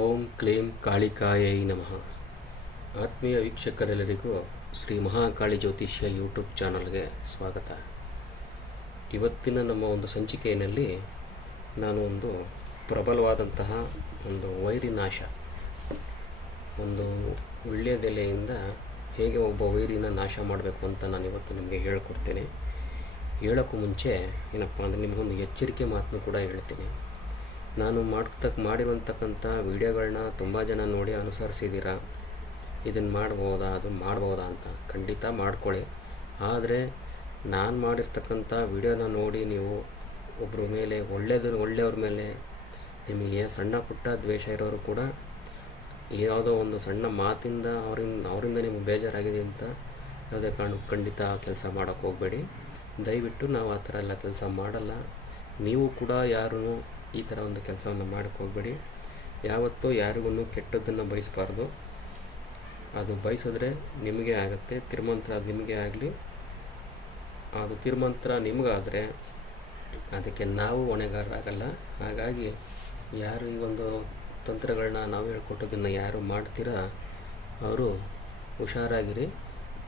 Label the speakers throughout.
Speaker 1: ಓಂ ಕ್ಲೀಂ ಕಾಳಿಕಾಯೈ ನಮಃ. ಆತ್ಮೀಯ ವೀಕ್ಷಕರೆಲ್ಲರಿಗೂ ಶ್ರೀ ಮಹಾಕಾಳಿ ಜ್ಯೋತಿಷ್ಯ ಯೂಟ್ಯೂಬ್ ಚಾನಲ್ಗೆ ಸ್ವಾಗತ. ಇವತ್ತಿನ ನಮ್ಮ ಒಂದು ಸಂಚಿಕೆಯಲ್ಲಿ ನಾನು ಒಂದು ಪ್ರಬಲವಾದಂತಹ ಒಂದು ವೈರಿನಾಶ, ಒಂದು ವಿಳ್ಯದೆಲೆಯಿಂದ ಹೇಗೆ ಒಬ್ಬ ವೈರಿನ ನಾಶ ಮಾಡಬೇಕು ಅಂತ ನಾನು ಇವತ್ತು ನಿಮಗೆ ಹೇಳ್ಕೊಡ್ತೇನೆ. ಹೇಳೋಕ್ಕೂ ಮುಂಚೆ ಏನಪ್ಪ ಅಂದರೆ ನಿಮಗೊಂದು ಎಚ್ಚರಿಕೆ ಮಾತನ್ನು ಕೂಡ ಹೇಳ್ತೀನಿ. ನಾನು ಮಾಡ್ತಕ್ಕ ಮಾಡಿರುವಂತಕ್ಕಂಥ ವೀಡಿಯೋಗಳನ್ನ ತುಂಬ ಜನ ನೋಡಿ ಅನುಸರಿಸಿದ್ದೀರ ಇದನ್ನು ಮಾಡ್ಬೋದಾ? ಅದನ್ನು ಮಾಡ್ಬೋದಾ ಅಂತ ಖಂಡಿತ ಮಾಡ್ಕೊಳ್ಳಿ. ಆದರೆ ನಾನು ಮಾಡಿರ್ತಕ್ಕಂಥ ವೀಡಿಯೋನ ನೋಡಿ ನೀವು ಒಬ್ಬರ ಮೇಲೆ ಒಳ್ಳೆಯದು ಒಳ್ಳೆಯವ್ರ ಮೇಲೆ ನಿಮಗೆ ಸಣ್ಣ ಪುಟ್ಟ ದ್ವೇಷ ಇರೋರು ಕೂಡ ಯಾವುದೋ ಒಂದು ಸಣ್ಣ ಮಾತಿಂದ ಅವರಿಂದ ಅವರಿಂದ ನಿಮ್ಗೆ ಬೇಜಾರಾಗಿದೆ ಅಂತ ಯಾವುದೇ ಕಾರಣಕ್ಕೂ ಖಂಡಿತ ಕೆಲಸ ಮಾಡೋಕ್ಕೆ ಹೋಗಬೇಡಿ. ದಯವಿಟ್ಟು ನಾವು ಆ ಥರ ಎಲ್ಲ ಕೆಲಸ ಮಾಡಲ್ಲ. ನೀವು ಕೂಡ ಯಾರೂ ಈ ಥರ ಒಂದು ಕೆಲಸವನ್ನು ಮಾಡಕ್ಕೆ ಹೋಗಬೇಡಿ. ಯಾವತ್ತೂ ಯಾರಿಗೂ ಕೆಟ್ಟದ್ದನ್ನು ಬಯಸಬಾರ್ದು. ಅದು ಬಯಸಿದ್ರೆ ನಿಮಗೆ ಆಗುತ್ತೆ. ತಿರುಮಂತ್ರ ನಿಮಗೆ ಆಗಲಿ. ಅದು ತಿರುಮಂತ್ರ ನಿಮಗಾದರೆ ಅದಕ್ಕೆ ನಾವು ಹೊಣೆಗಾರರಾಗಲ್ಲ. ಹಾಗಾಗಿ ಯಾರು ಈ ಒಂದು ತಂತ್ರಗಳನ್ನ ನಾವು ಹೇಳ್ಕೊಟ್ಟೋದನ್ನು ಯಾರು ಮಾಡ್ತೀರಾ, ಅವರು ಹುಷಾರಾಗಿರಿ.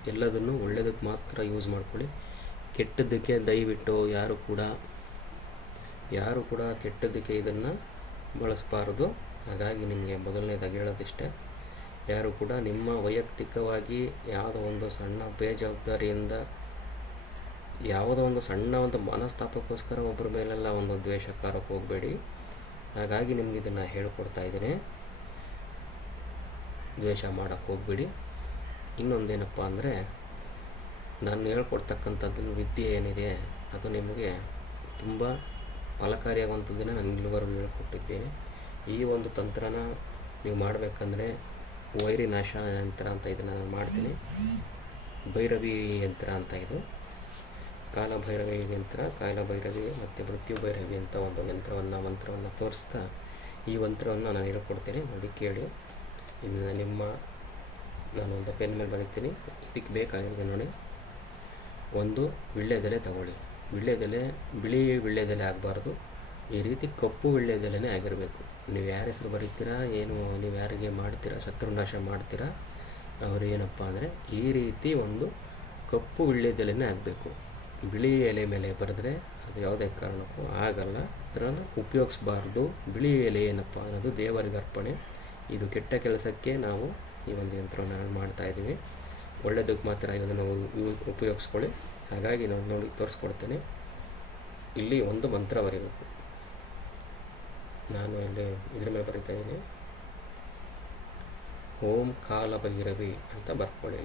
Speaker 1: ಎಲ್ಲದನ್ನು ಒಳ್ಳೆಯದಕ್ಕೆ ಮಾತ್ರ ಯೂಸ್ ಮಾಡ್ಕೊಳ್ಳಿ. ಕೆಟ್ಟದ್ದಕ್ಕೆ ದಯವಿಟ್ಟು ಯಾರು ಕೂಡ ಯಾರು ಕೂಡ ಕೆಟ್ಟದಕ್ಕೆ ಇದನ್ನು ಬಳಸಬಾರ್ದು. ಹಾಗಾಗಿ ನಿಮಗೆ ಮೊದಲನೇದಾಗಿ ಹೇಳೋದಿಷ್ಟೇ, ಯಾರು ಕೂಡ ನಿಮ್ಮ ವೈಯಕ್ತಿಕವಾಗಿ ಯಾವುದೋ ಒಂದು ಸಣ್ಣ ಬೇಜವಾಬ್ದಾರಿಯಿಂದ, ಯಾವುದೋ ಒಂದು ಸಣ್ಣ ಒಂದು ಮನಸ್ತಾಪಕ್ಕೋಸ್ಕರ ಒಬ್ಬರ ಮೇಲೆಲ್ಲ ಒಂದು ದ್ವೇಷಕಾರಕ್ಕೆ ಹೋಗಬೇಡಿ. ಹಾಗಾಗಿ ನಿಮ್ಗೆ ಇದನ್ನು ಹೇಳ್ಕೊಡ್ತಾ ಇದ್ದೀನಿ. ದ್ವೇಷ ಮಾಡೋಕ್ಕೆ ಹೋಗಬೇಡಿ. ಇನ್ನೊಂದೇನಪ್ಪ ಅಂದರೆ, ನಾನು ಹೇಳ್ಕೊಡ್ತಕ್ಕಂಥದ್ದು ವಿದ್ಯೆ ಏನಿದೆ, ಅದು ನಿಮಗೆ ತುಂಬ ಫಲಕಾರಿಯಾಗುವಂಥದ್ದನ್ನು ನಾನು ಇಲ್ಲಿವರೆಗೂ ಹೇಳ್ಕೊಟ್ಟಿದ್ದೇನೆ ಈ ಒಂದು ತಂತ್ರನ ನೀವು ಮಾಡಬೇಕಂದ್ರೆ ವೈರಿ ನಾಶ ಯಂತ್ರ ಅಂತ ಇದನ್ನು ನಾನು ಮಾಡ್ತೀನಿ. ಭೈರವಿ ಯಂತ್ರ ಅಂತ ಇದು. ಕಾಲ ಭೈರವಿ ಯಂತ್ರ ಕಾಲ ಭೈರವಿ ಮತ್ತು ಮೃತ್ಯು ಭೈರವಿ ಅಂತ ಒಂದು ಯಂತ್ರವನ್ನು, ಮಂತ್ರವನ್ನು ತೋರಿಸ್ತಾ ಈ ಮಂತ್ರವನ್ನು ನಾನು ಹೇಳ್ಕೊಡ್ತೀನಿ. ನೋಡಿ, ಕೇಳಿ. ಇದನ್ನು ನಿಮ್ಮ, ನಾನು ಒಂದು ಪೆನ್ ಮೇಲೆ ಬರೀತೀನಿ. ಇದಕ್ಕೆ ಬೇಕಾಗಿದೆ ನೋಡಿ. ಒಂದು ವಿಳ್ಳೆದೆಲೆ ತಗೊಳ್ಳಿ. ವಿಳ್ಯದೆಲೆ, ಬಿಳಿ ವಿಳ್ಯದೆಲೆ ಆಗಬಾರ್ದು. ಈ ರೀತಿ ಕಪ್ಪು ವಿಳ್ಯದೆಲೆನೇ ಆಗಿರಬೇಕು. ನೀವು ಯಾರ ಹೆಸರು ಬರೀತೀರಾ, ಏನು ನೀವು ಯಾರಿಗೆ ಮಾಡ್ತೀರಾ, ಶತ್ರುನಾಶ ಮಾಡ್ತೀರಾ, ಅವರು ಏನಪ್ಪ ಅಂದರೆ ಈ ರೀತಿ ಒಂದು ಕಪ್ಪು ವಿಳ್ಯದೆಲೆನೇ ಆಗಬೇಕು. ಬಿಳಿ ಎಲೆ ಮೇಲೆ ಬರೆದ್ರೆ ಅದು ಯಾವುದೇ ಕಾರಣಕ್ಕೂ ಆಗಲ್ಲ. ಅದನ್ನು ಉಪಯೋಗಿಸ್ಬಾರ್ದು. ಬಿಳಿ ಎಲೆ ಏನಪ್ಪ ಅನ್ನೋದು ದೇವರಿಗೆ ಅರ್ಪಣೆ. ಇದು ಕೆಟ್ಟ ಕೆಲಸಕ್ಕೆ ನಾವು ಈ ಒಂದು ಯಂತ್ರವನ್ನು ಮಾಡ್ತಾಯಿದ್ದೀವಿ ಒಳ್ಳೆಯದಕ್ಕೆ ಮಾತ್ರ ಇದನ್ನು ನಾವು ಉಪಯೋಗಿಸ್ಕೊಳ್ಳಿ. ಹಾಗಾಗಿ ನಾನು ನೋಡಿ ತೋರಿಸ್ಕೊಡ್ತೇನೆ. ಇಲ್ಲಿ ಒಂದು ಮಂತ್ರ ಬರೀಬೇಕು. ನಾನು ಇಲ್ಲಿ ಇದ್ರ ಮೇಲೆ ಬರೀತಾ ಇದ್ದೀನಿ. ಓಂ ಕಾಲ ಭೈರವಿ ಅಂತ ಬರ್ಕೊಳ್ಳಿ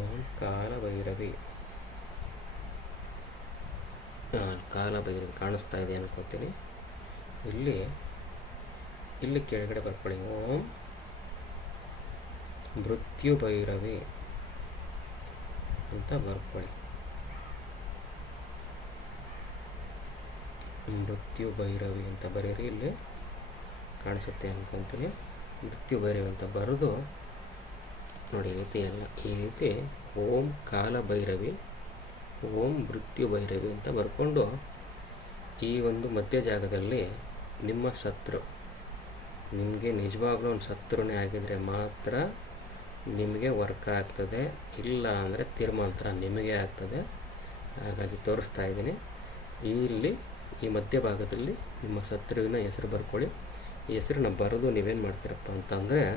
Speaker 1: ಓಂ ಕಾಲ ಭೈರವಿ ಕಾಲ ಭೈರವಿ ಕಾಣಿಸ್ತಾ ಇದೆ ಅನ್ಕೋತೀನಿ. ಇಲ್ಲಿ ಇಲ್ಲಿ ಕೆಳಗಡೆ ಬರ್ಕೊಳ್ಳಿ. ಓಂ ಮೃತ್ಯು ಭೈರವಿ ಅಂತ ಬರ್ಕೊಳ್ಳಿ. ಮೃತ್ಯು ಭೈರವಿ ಅಂತ ಬರೀರಿ ಇಲ್ಲಿ ಕಾಣಿಸುತ್ತೆ ಅನ್ಕೊಂತೀನಿ. ಮೃತ್ಯು ಭೈರವಿ ಅಂತ ಬರೆದು ನೋಡಿ, ಈ ರೀತಿ ಅಲ್ಲ. ಈ ರೀತಿ ಓಂ ಕಾಲ ಭೈರವಿ ಓಂ ಮೃತ್ಯು ಭೈರವಿ ಅಂತ ಬರ್ಕೊಂಡು ಈ ಒಂದು ಮಧ್ಯ ಜಾಗದಲ್ಲಿ ನಿಮ್ಮ ಶತ್ರು. ನಿಮಗೆ ನಿಜವಾಗ್ಲೂ ಒಂದು ಶತ್ರುನೇ ಆಗಿದ್ದರೆ ಮಾತ್ರ ನಿಮಗೆ ವರ್ಕ್ ಆಗ್ತದೆ. ಇಲ್ಲ ಅಂದರೆ ತೀರ್ಮಾಂತರ ನಿಮಗೆ ಆಗ್ತದೆ. ಹಾಗಾಗಿ ತೋರಿಸ್ತಾ ಇದ್ದೀನಿ. ಇಲ್ಲಿ ಈ ಮಧ್ಯಭಾಗದಲ್ಲಿ ನಿಮ್ಮ ಶತ್ರುವಿನ ಹೆಸರು ಬರ್ಕೊಳ್ಳಿ. ಈ ಹೆಸರನ್ನ ಬರೆದು ನೀವೇನು ಮಾಡ್ತೀರಪ್ಪ ಅಂತಂದರೆ,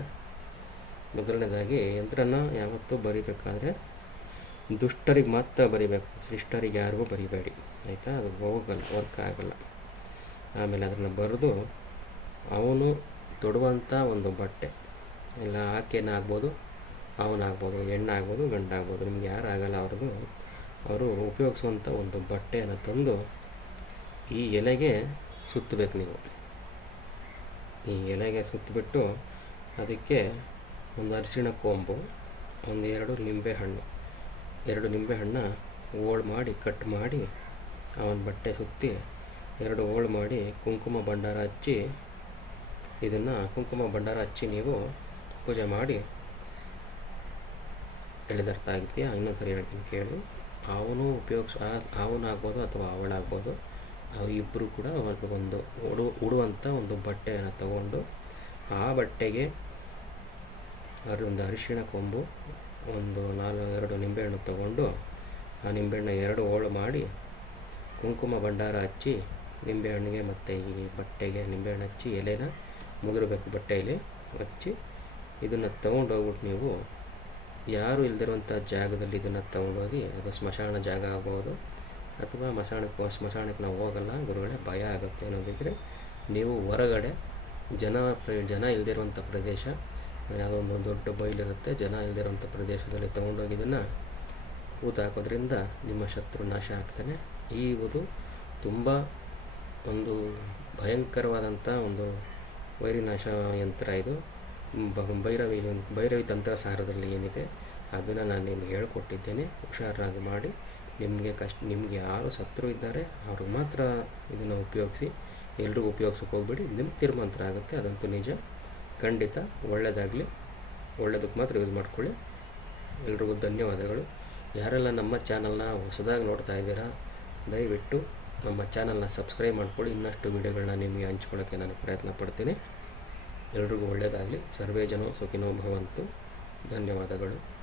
Speaker 1: ಮೊದಲನೇದಾಗಿ ಯಂತ್ರನ ಯಾವತ್ತೂ ಬರಿಬೇಕಾದ್ರೆ ದುಷ್ಟರಿಗೆ ಮಾತ್ರ ಬರಿಬೇಕು. ಶಿಷ್ಟರಿಗೆ ಯಾರಿಗೂ ಬರಿಬೇಡಿ. ಆಯಿತಾ? ಅದು ಹೋಗಲ್ಲ ವರ್ಕ್ ಆಗಲ್ಲ. ಆಮೇಲೆ ಅದನ್ನು ಬರೆದು ಅವನು ತೊಡುವಂಥ ಒಂದು ಬಟ್ಟೆ. ಇಲ್ಲ ಆಕೆನಾಗ್ಬೋದು ಅವನಾಗ್ಬೋದು ಹೆಣ್ಣಾಗ್ಬೋದು ಗಂಡಾಗ್ಬೋದು ನಿಮ್ಗೆ ಯಾರು ಆಗಲ್ಲ ಅವ್ರದ್ದು. ಅವರು ಉಪಯೋಗಿಸುವಂಥ ಒಂದು ಬಟ್ಟೆಯನ್ನು ತಂದು ಈ ಎಲೆಗೆ ಸುತ್ತಬೇಕು ನೀವು. ಈ ಎಲೆಗೆ ಸುತ್ತಬಿಟ್ಟು ಅದಕ್ಕೆ ಒಂದು ಅರಿಶಿಣ ಕೊಂಬು, ಒಂದು ಎರಡು ನಿಂಬೆಹಣ್ಣು ಎರಡು ನಿಂಬೆಹಣ್ಣ ಹೋಳು ಮಾಡಿ, ಕಟ್ ಮಾಡಿ ಆ ಒಂದು ಬಟ್ಟೆ ಸುತ್ತಿ ಎರಡು ಹೋಳು ಮಾಡಿ ಕುಂಕುಮ ಭಂಡಾರ ಹಚ್ಚಿ, ಇದನ್ನು ಕುಂಕುಮ ಭಂಡಾರ ಹಚ್ಚಿ ನೀವು ಪೂಜೆ ಮಾಡಿ ಹೇಳಿದರ್ಥ ಆಗಿದೆಯಾ ಇನ್ನೊಂದು ಸರಿ ಹೇಳ್ತೀನಿ ಕೇಳಿ. ಅವನು ಉಪಯೋಗಿಸ್ ಅವನಾಗ್ಬೋದು ಅಥವಾ ಅವಳಾಗ್ಬೋದು ಅವು ಇಬ್ಬರು ಕೂಡ ಅವ್ರಿಗೆ ಒಂದು ಉಡು ಉಡುವಂಥ ಒಂದು ಬಟ್ಟೆಯನ್ನು ತಗೊಂಡು ಆ ಬಟ್ಟೆಗೆ ಅದ್ರ ಒಂದು ಅರಿಶಿಣ ಕೊಂಬು, ಒಂದು ನಾಲ್ಕು ಎರಡು ನಿಂಬೆಹಣ್ಣು ತಗೊಂಡು ಆ ನಿಂಬೆಹಣ್ಣು ಎರಡು ಹೋಳು ಮಾಡಿ ಕುಂಕುಮ ಭಂಡಾರ ಹಚ್ಚಿ ನಿಂಬೆಹಣ್ಣಿಗೆ ಮತ್ತು ಈ ಬಟ್ಟೆಗೆ ನಿಂಬೆಹಣ್ಣು ಹಚ್ಚಿ ಎಲೆನ ಮುದುರಬೇಕು ಬಟ್ಟೆಯಲ್ಲಿ ಹಚ್ಚಿ ಇದನ್ನು ತೊಗೊಂಡೋಗ್ಬಿಟ್ಟು ನೀವು ಯಾರು ಇಲ್ದಿರುವಂಥ ಜಾಗದಲ್ಲಿ ಇದನ್ನು ತೊಗೊಂಡೋಗಿ ಅದು ಸ್ಮಶಾನ ಜಾಗ ಆಗ್ಬೋದು ಅಥವಾ ಮಶಾಣಕ್ಕೆ ಸ್ಮಶಾನಕ್ಕೆ ನಾವು ಹೋಗಲ್ಲ ಗುರುಗಳೇ, ಭಯ ಆಗುತ್ತೆ ಅನ್ನೋದಿದ್ದರೆ ನೀವು ಹೊರಗಡೆ ಜನ ಜನ ಇಲ್ದಿರುವಂಥ ಪ್ರದೇಶ, ಯಾವುದೋ ಒಂದು ದೊಡ್ಡ ಬಯಲಿರುತ್ತೆ ಜನ ಇಲ್ದಿರುವಂಥ ಪ್ರದೇಶದಲ್ಲಿ ತೊಗೊಂಡೋಗಿ ಇದನ್ನು ಊತ ಹಾಕೋದ್ರಿಂದ ನಿಮ್ಮ ಶತ್ರು ನಾಶ ಆಗ್ತಾನೆ. ಈ ಇದು ತುಂಬ ಒಂದು ಭಯಂಕರವಾದಂಥ ಒಂದು ವೈರಿನಾಶ ಯಂತ್ರ ಇದು. ಭೈರವಿ ಭೈರವಿ ತಂತ್ರಸಾರದಲ್ಲಿ ಏನಿದೆ, ಅದನ್ನು ನಾನು ನಿಮಗೆ ಹೇಳಿಕೊಟ್ಟಿದ್ದೇನೆ. ಹುಷಾರಾಗಿ ಮಾಡಿ. ನಿಮಗೆ ಕಷ್ಟ, ನಿಮಗೆ ಯಾರು ಶತ್ರು ಇದ್ದಾರೆ, ಅವರು ಮಾತ್ರ ಇದನ್ನು ಉಪಯೋಗಿಸಿ, ಎಲ್ರಿಗೂ ಉಪಯೋಗಿಸೋಕೆ ಹೋಗ್ಬೇಡಿ. ನಿಮ್ಮ ತೀರ್ಮಂತ್ರ ಆಗುತ್ತೆ, ಅದಂತೂ ನಿಜ. ಖಂಡಿತ ಒಳ್ಳೆಯದಾಗಲಿ ಒಳ್ಳೆಯದಕ್ಕೆ ಮಾತ್ರ ಯೂಸ್ ಮಾಡ್ಕೊಳ್ಳಿ. ಎಲ್ರಿಗೂ ಧನ್ಯವಾದಗಳು. ಯಾರೆಲ್ಲ ನಮ್ಮ ಚಾನಲ್ನ ಹೊಸದಾಗಿ ನೋಡ್ತಾ ಇದ್ದೀರಾ, ದಯವಿಟ್ಟು ನಮ್ಮ ಚಾನಲ್ನ ಸಬ್ಸ್ಕ್ರೈಬ್ ಮಾಡ್ಕೊಳ್ಳಿ. ಇನ್ನಷ್ಟು ವಿಡಿಯೋಗಳನ್ನ ನಿಮಗೆ ಹಂಚ್ಕೊಳ್ಳೋಕ್ಕೆ ನಾನು ಪ್ರಯತ್ನ ಪಡ್ತೀನಿ. ಎಲ್ರಿಗೂ ಒಳ್ಳೆಯದಾಗಲಿ ಸರ್ವೇ ಜನ ಸುಖಿನೋ ಭವಂತು. ಧನ್ಯವಾದಗಳು.